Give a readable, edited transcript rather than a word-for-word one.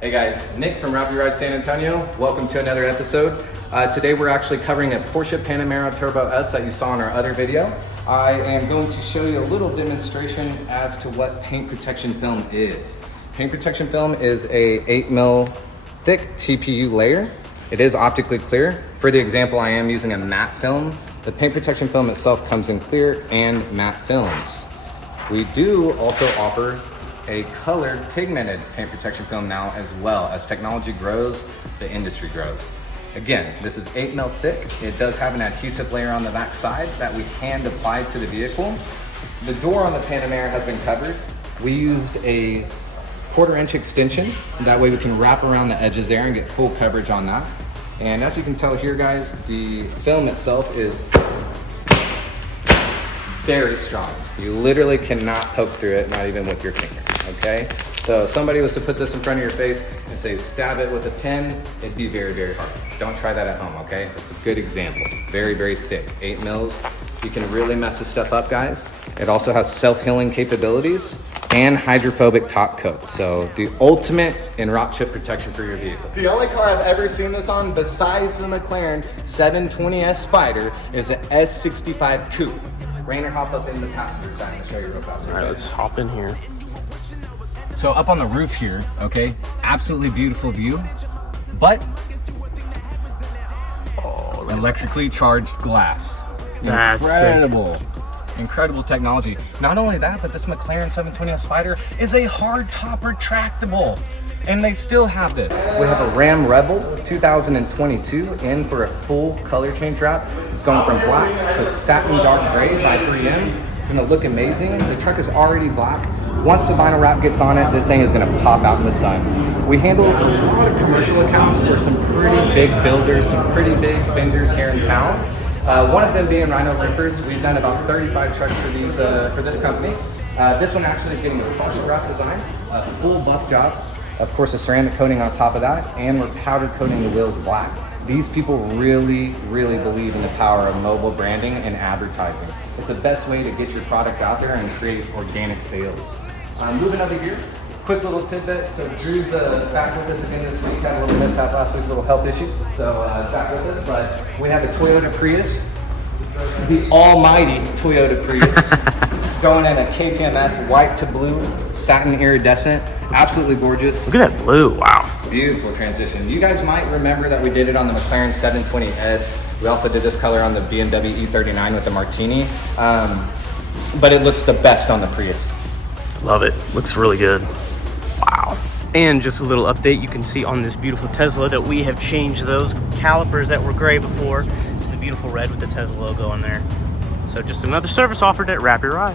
Hey guys, Nick from Rapid Ride San Antonio. Welcome to another episode. Today we're actually covering a Porsche Panamera Turbo S that you saw in our other video. I am going to show you a little demonstration as to what paint protection film is. Paint protection film is a 8mm thick TPU layer. It is optically clear. For the example, I am using a matte film. The paint protection film itself comes in clear and matte films. We do also offer a colored pigmented paint protection film now as well. As technology grows, the industry grows. Again, this is 8mm thick. It does have an adhesive layer on the back side that we hand apply to the vehicle. The door on the Panamera has been covered. We used a 1/4 inch extension. That way we can wrap around the edges there and get full coverage on that. And as you can tell here, guys, the film itself is very strong. You literally cannot poke through it, not even with your finger, okay? So if somebody was to put this in front of your face and say, stab it with a pen, it'd be very, very hard. Don't try that at home, okay? That's a good example. Very, very thick, 8 mils. You can really mess this stuff up, guys. It also has self-healing capabilities and hydrophobic top coat. So the ultimate in rock chip protection for your vehicle. The only car I've ever seen this on besides the McLaren 720S Spider is an S65 Coupe. Rainer, hop up in the passenger side and show you real fast. All right, let's hop in here. So up on the roof here, okay, absolutely beautiful view, but electrically charged glass. That's incredible. Incredible technology. Not only that, but this McLaren 720S Spider is a hard top retractable, and they still have this. We have a Ram Rebel 2022 in for a full color change wrap. It's going from black to satin dark gray by 3M. It's gonna look amazing. The truck is already black. Once the vinyl wrap gets on it, this thing is gonna pop out in the sun. We handle a lot of commercial accounts for some pretty big builders, some pretty big vendors here in town. One of them being Rhino Roofers. We've done about 35 trucks for these for this company. This one actually is getting a partial wrap design, a full buff job. Of course, a ceramic coating on top of that, and we're powder coating the wheels black. These people really, really believe in the power of mobile branding and advertising. It's the best way to get your product out there and create organic sales. Moving over here, quick little tidbit. So Drew's back with us again this week. Had a little mishap last week, a little health issue. So back with us, but we have a Toyota Prius, the almighty Toyota Prius, going in a KPMF white to blue, satin iridescent, absolutely gorgeous. Look at that blue, wow. Beautiful transition. You guys might remember that we did it on the McLaren 720S. We also did this color on the BMW E39 with the Martini, but it looks the best on the Prius. Love it, looks really good. Wow. And just a little update, you can see on this beautiful Tesla that we have changed those calipers that were gray before to the beautiful red with the Tesla logo on there. So just another service offered at Rapid Ride.